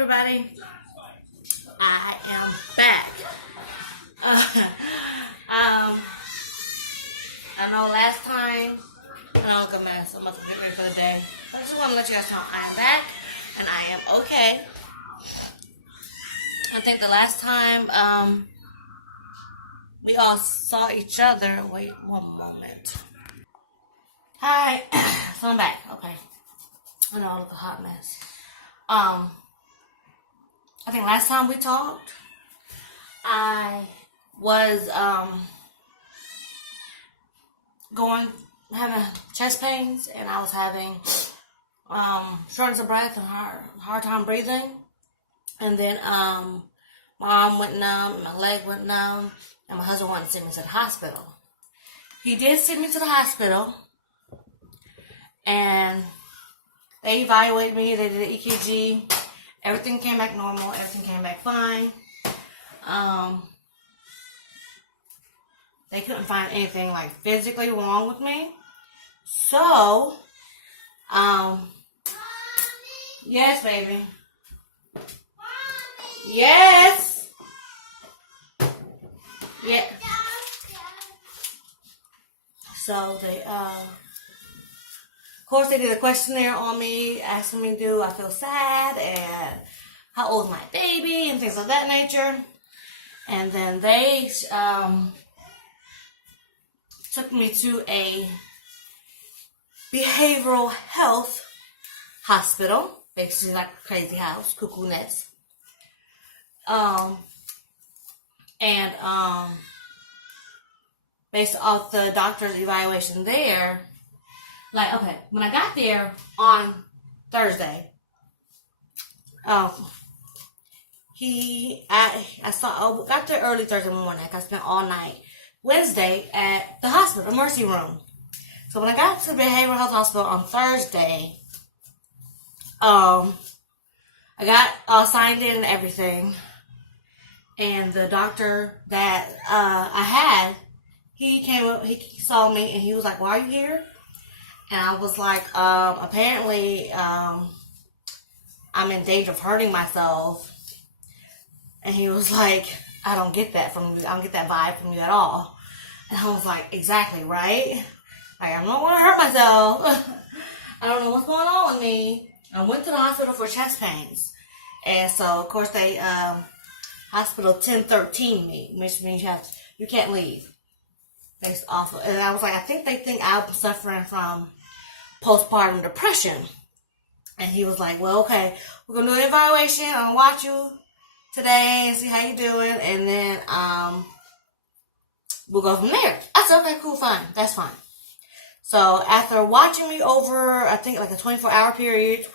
everybody. I am back. I know last time, I know look a mess. I'm about to get ready for the day. I just want to let you guys know I am back and I am okay. I think the last time we all saw each other. Wait one moment. Hi. So I'm back. Okay. I know I look a hot mess. I think last time we talked, I was having chest pains, and I was having shortness of breath and hard time breathing. And then my arm went numb, and my leg went numb, and my husband wanted to send me to the hospital. He did send me to the hospital, and they evaluated me. They did an EKG. Everything came back normal. Everything came back fine. They couldn't find anything like physically wrong with me. So, yes, baby. Yes. Yeah. So they, of course, they did a questionnaire on me, asking me, do I feel sad, and how old is my baby, and things of that nature. And then they took me to a behavioral health hospital, basically like a crazy house, cuckoo nest. Based off the doctor's evaluation there, like, okay, when I got there on Thursday, I got there early Thursday morning. I spent all night Wednesday at the hospital, emergency room. So when I got to the behavioral health hospital on Thursday, I got signed in and everything. And the doctor that I had, he came up, he saw me, and he was like, "Why are you here?" And I was like, apparently, I'm in danger of hurting myself. And he was like, I don't get that from you. I don't get that vibe from you at all. And I was like, exactly, right? Like, I don't want to hurt myself. I don't know what's going on with me. I went to the hospital for chest pains. And so, of course, they, hospital 1013 me, which means you can't leave. Based off of, and I was like, I think they think I'm suffering from postpartum depression. And he was like, well, okay, we're going to do an evaluation. I'm going to watch you today and see how you're doing. And then we'll go from there. I said, okay, cool, fine. That's fine. So after watching me over, I think like a 24-hour period,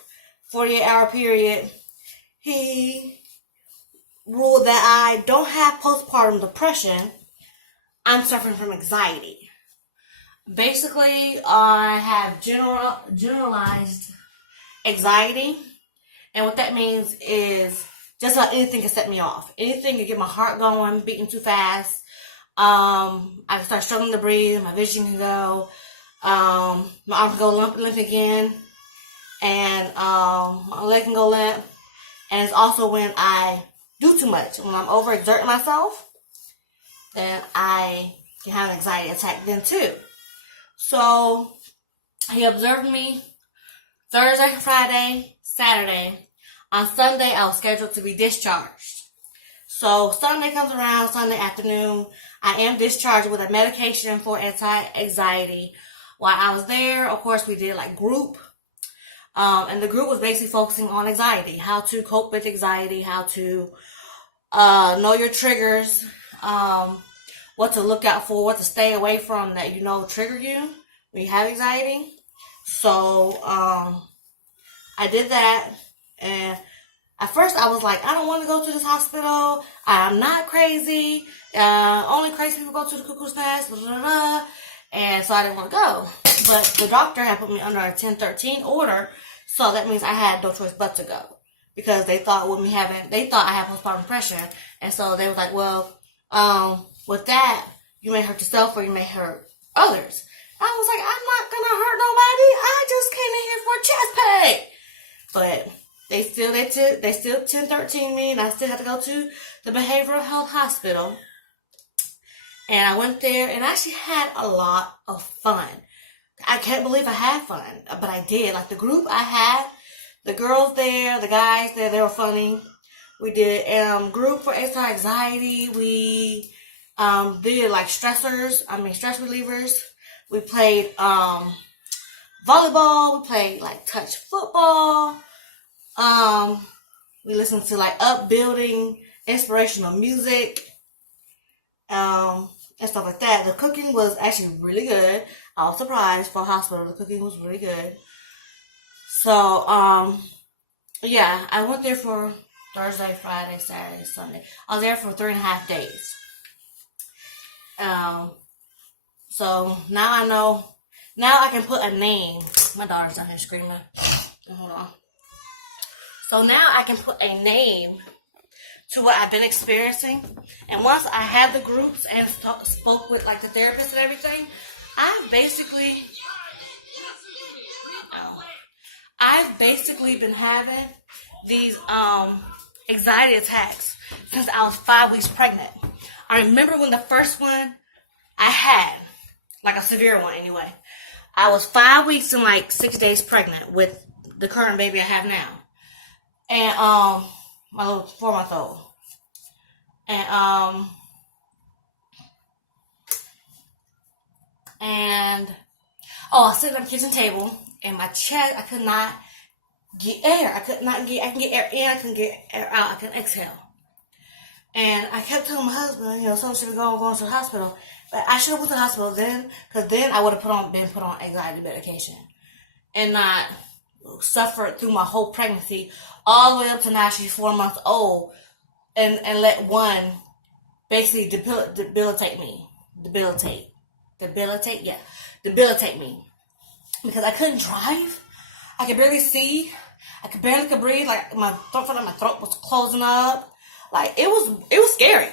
48-hour period, he ruled that I don't have postpartum depression. I'm suffering from anxiety. Basically, I have generalized anxiety. And what that means is just about anything can set me off. Anything can get my heart going, beating too fast. I can start struggling to breathe. My vision can go. My arm can go limp again. And my leg can go limp. And it's also when I do too much. When I'm overexerting myself, then I can have an anxiety attack then too. So he observed me Thursday, Friday, Saturday. On Sunday, I was scheduled to be discharged. So Sunday comes around, Sunday afternoon, I am discharged with a medication for anti-anxiety. While I was there, of course, we did like group. And the group was basically focusing on anxiety, how to cope with anxiety, how to know your triggers, what to look out for, what to stay away from that trigger you when you have anxiety. So I did that, and at first I was like, I don't want to go to this hospital. I'm not crazy. Only crazy people go to the cuckoo's nest. Blah, blah, blah. And so I didn't want to go. But the doctor had put me under a 1013 order, so that means I had no choice but to go. Because they thought I had postpartum depression. And so they was like, well, with that, you may hurt yourself or you may hurt others. I was like, I'm not going to hurt nobody. I just came in here for chest pain. But they still 1013 me, and I still had to go to the behavioral health hospital. And I went there and actually had a lot of fun. I can't believe I had fun, but I did. Like the group I had, the girls there, the guys there, they were funny. We did group for anxiety. We did like stress relievers. We played volleyball. We played like touch football. We listened to like upbuilding, inspirational music, and stuff like that. The cooking was actually really good. I was surprised for a hospital. The cooking was really good. So, yeah, I went there for Thursday, Friday, Saturday, Sunday. I was there for 3.5 days. So now I know. Now I can put a name. My daughter's down here screaming. Hold on. So now I can put a name to what I've been experiencing. And once I had the groups and spoke with like the therapist and everything, I've basically been having these anxiety attacks since I was 5 weeks pregnant. I remember when the first one I had, like a severe one anyway. I was 5 weeks and like 6 days pregnant with the current baby I have now. And my little 4-month-old. And I was sitting at the kitchen table and my chest, I could not get air. I can get air in, I couldn't get air out, I couldn't exhale. And I kept telling my husband, someone should be going to the hospital. But I should have went to the hospital then, because then I would have been put on anxiety medication. And not suffered through my whole pregnancy, all the way up to now she's 4 months old, and let one basically debilitate me. Debilitate me. Because I couldn't drive. I could barely see. I could barely breathe. Like my throat was closing up. Like it was scary.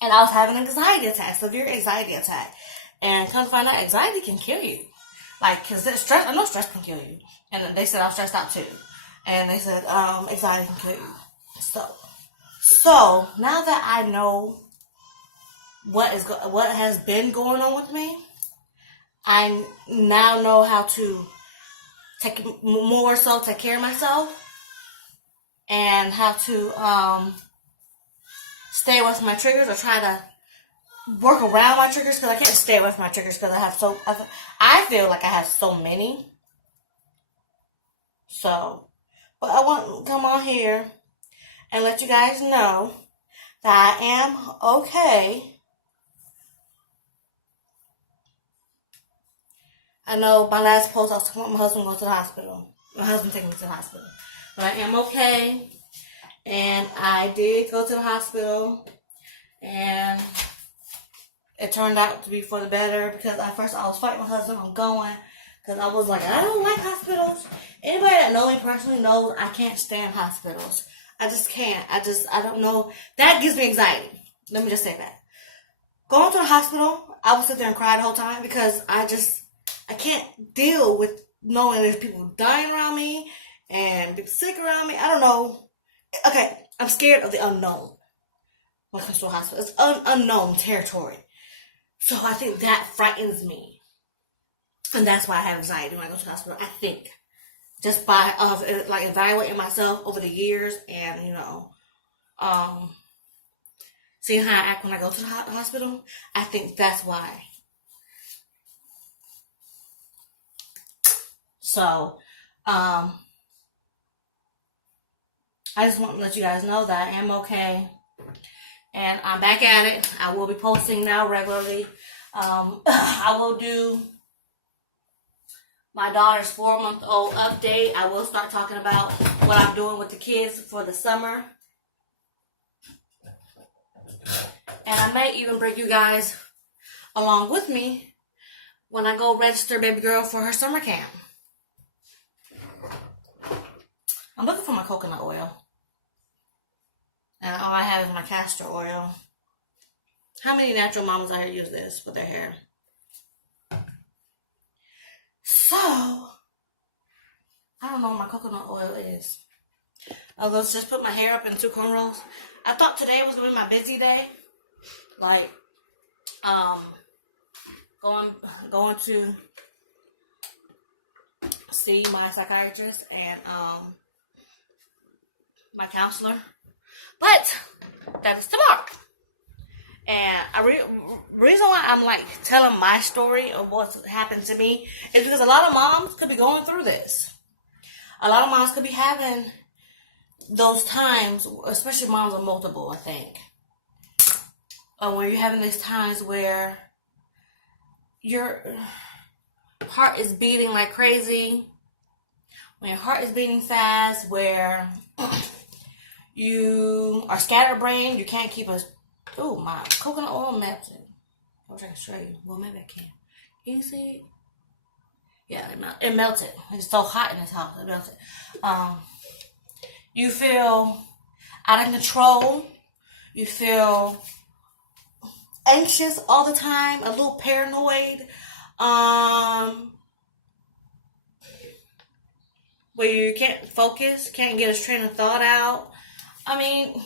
And I was having an anxiety attack, severe anxiety attack. And come to find out, anxiety can kill you. Like, cause stress, I know stress can kill you. And they said I was stressed out too. And they said, anxiety can kill you. So now that I know what has been going on with me, I now know how to take care of myself, and how to stay away from my triggers, or try to work around my triggers, because I can't stay away from my triggers because I feel like I have so many. So, but I want to come on here and let you guys know that I am okay. I know my last post I was talking about my husband going to the hospital. My husband taking me to the hospital. But I am okay. And I did go to the hospital. And it turned out to be for the better, because at first I was fighting my husband on going, because I was like, I don't like hospitals. Anybody that knows me personally knows I can't stand hospitals. I just can't. I don't know. That gives me anxiety. Let me just say that. Going to the hospital, I would sit there and cry the whole time, because I can't deal with knowing there's people dying around me and people sick around me. I don't know. Okay, I'm scared of the unknown when it comes to a hospital. It's unknown territory. So I think that frightens me. And that's why I have anxiety when I go to the hospital. I think. Just by evaluating myself over the years, and, seeing how I act when I go to the hospital, I think that's why. So, I just want to let you guys know that I am okay. And I'm back at it. I will be posting now regularly. I will do my daughter's 4-month-old update. I will start talking about what I'm doing with the kids for the summer. And I may even bring you guys along with me when I go register baby girl for her summer camp. I'm looking for my coconut oil. And all I have is my castor oil. How many natural mamas out here use this for their hair? So, I don't know what my coconut oil is. I'll just put my hair up in 2 cornrows. I thought today was going to be my busy day. Like, going to see my psychiatrist and my counselor. But that is tomorrow. And reason why I'm like telling my story of what's happened to me is because a lot of moms could be going through this. A lot of moms could be having those times, especially moms of multiple, I think. When you're having these times where your heart is beating like crazy, when your heart is beating fast, where you are scatterbrained, you can't keep a... Oh, my coconut oil melted. I wish I could show you. Well, maybe I can. Can you see it? Yeah, it melted. It's so hot in this house. It melted. You feel out of control. You feel anxious all the time. A little paranoid. Where you can't focus. Can't get a train of thought out. I mean...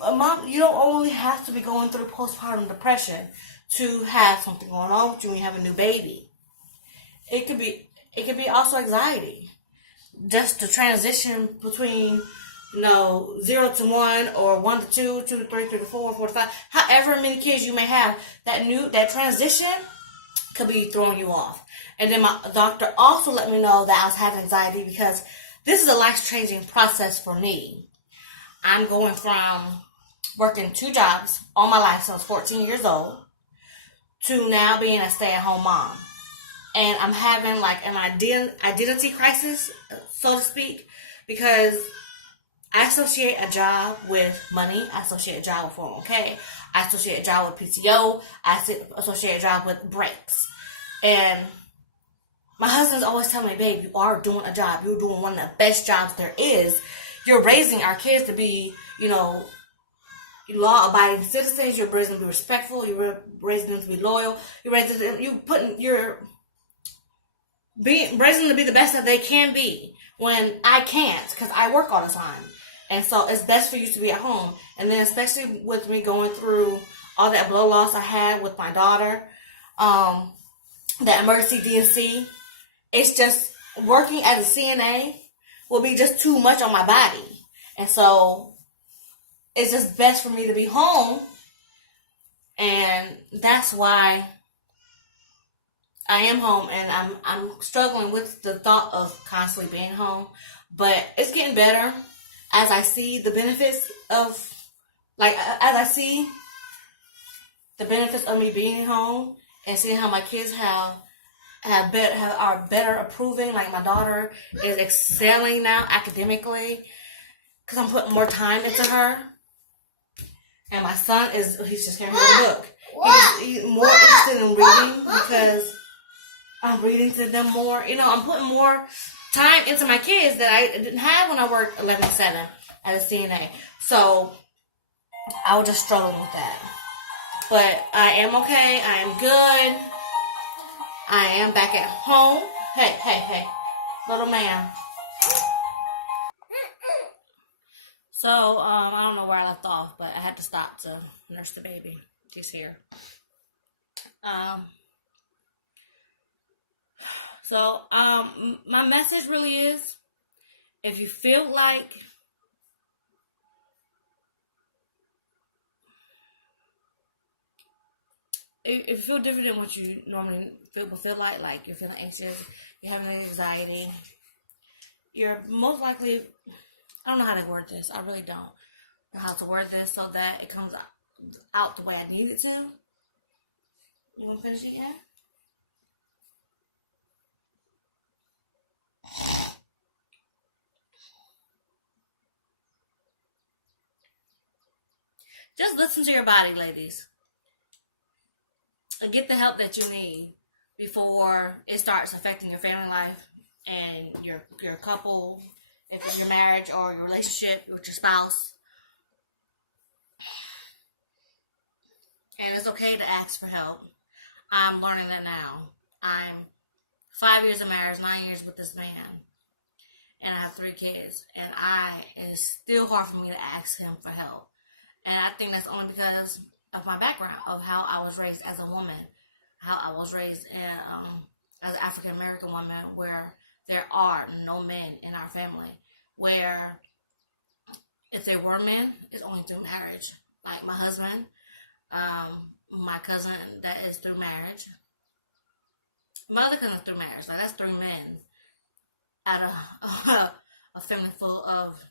Mom, you don't only have to be going through postpartum depression to have something going on with you when you have a new baby. It could be also anxiety. Just the transition between, 0 to 1 or 1 to 2, 2 to 3, 3 to 4, 4 to 5, however many kids you may have, that transition could be throwing you off. And then my doctor also let me know that I was having anxiety because this is a life-changing process for me. I'm going from working 2 jobs all my life since I was 14 years old to now being a stay-at-home mom. And I'm having like an identity crisis, so to speak, because I associate a job with money. I associate a job with 401k. I associate a job with PTO. I associate a job with breaks. And my husband's always telling me, babe, you are doing a job. You're doing one of the best jobs there is. You're raising our kids to be, law-abiding citizens. You're raising them to be respectful. You're raising them to be loyal. You're raising them to be the best that they can be when I can't because I work all the time. And so it's best for you to be at home. And then especially with me going through all that blood loss I had with my daughter, that emergency DNC, it's just working as a CNA will be just too much on my body. And so it's just best for me to be home. And that's why I am home. And I'm struggling with the thought of constantly being home. But it's getting better as I see the benefits of, as I see the benefits of me being home and seeing how my kids are better approving. Like my daughter is excelling now academically because I'm putting more time into her. And my son he's just carrying a book. He's more interested in reading because I'm reading to them more. I'm putting more time into my kids that I didn't have when I worked 11-7 as a CNA. So I was just struggling with that. But I am okay. I am good. I am back at home. Hey, little man. So, I don't know where I left off, but I had to stop to nurse the baby. She's here. My message really is, if you feel like if you feel different than what you normally feel like you're feeling anxious, you're having anxiety, you're most likely, I don't know how to word this. I really don't know how to word this so that it comes out the way I need it to. You want to finish it again? Just listen to your body, ladies. And get the help that you need before it starts affecting your family life and your couple, if it's your marriage or your relationship with your spouse. And it's okay to ask for help. I'm learning that now. I'm 5 years of marriage, 9 years with this man, and I have 3 kids, and it's still hard for me to ask him for help. And I think that's only because of my background, of how I was raised as a woman, how I was raised as an African American woman, where there are no men in our family, where if there were men, it's only through marriage. Like my husband, my cousin, that is through marriage. My other cousin is through marriage. Like, that's 3 men out of a family full of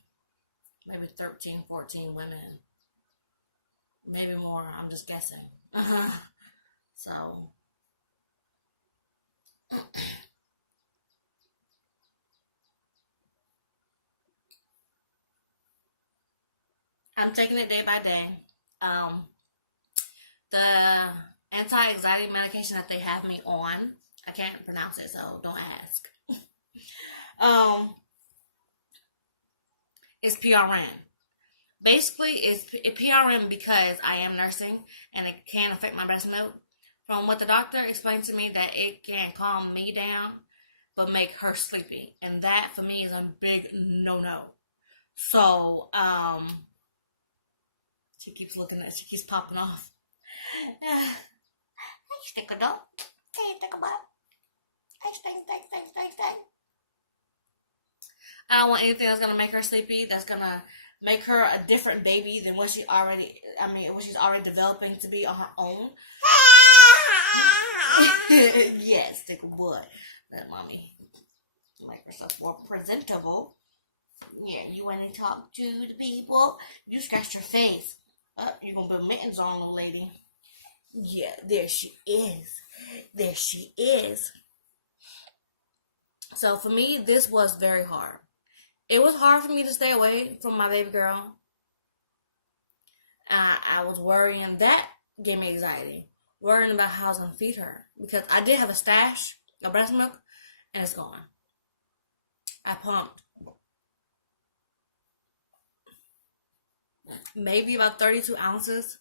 maybe 13, 14 women. Maybe more. I'm just guessing. So, I'm taking it day by day. The anti-anxiety medication that they have me on, I can't pronounce it, so don't ask. It's PRN. Basically, it's PRN because I am nursing and it can affect my breast milk. From what the doctor explained to me, that it can calm me down, but make her sleepy. And that, for me, is a big no-no. So, she keeps looking at, she keeps popping off. I think I don't. Can't think about it. I don't want anything that's gonna make her sleepy, that's gonna make her a different baby than what she's already developing to be on her own. Yes, take a butt. Let mommy make herself more presentable. Yeah, you want to talk to the people? You scratched your face. You're gonna put mittens on, little lady. Yeah, there she is. There she is. So for me, this was very hard. It was hard for me to stay away from my baby girl. I was worrying. That gave me anxiety. Worrying about how I was going to feed her. Because I did have a stash of breast milk, and it's gone. I pumped maybe about 32 ounces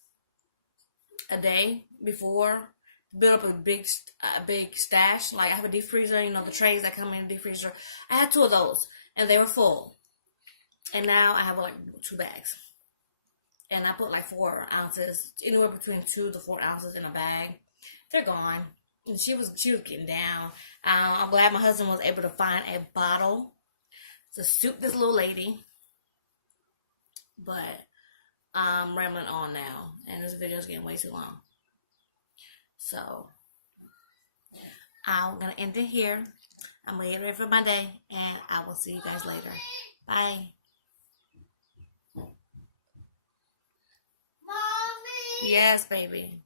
a day before, build up a big stash. Like, I have a deep freezer, you know, the trays that come in the deep freezer. I had 2 of those, and they were full. And now I have like 2 bags. And I put like 4 ounces, anywhere between 2 to 4 ounces in a bag. They're gone. And she was getting down. I'm glad my husband was able to find a bottle to suit this little lady. But I'm rambling on now, and this video is getting way too long. So I'm gonna end it here. I'm gonna get ready for my day, and I will see you guys later. Bye. Mommy. Yes, baby.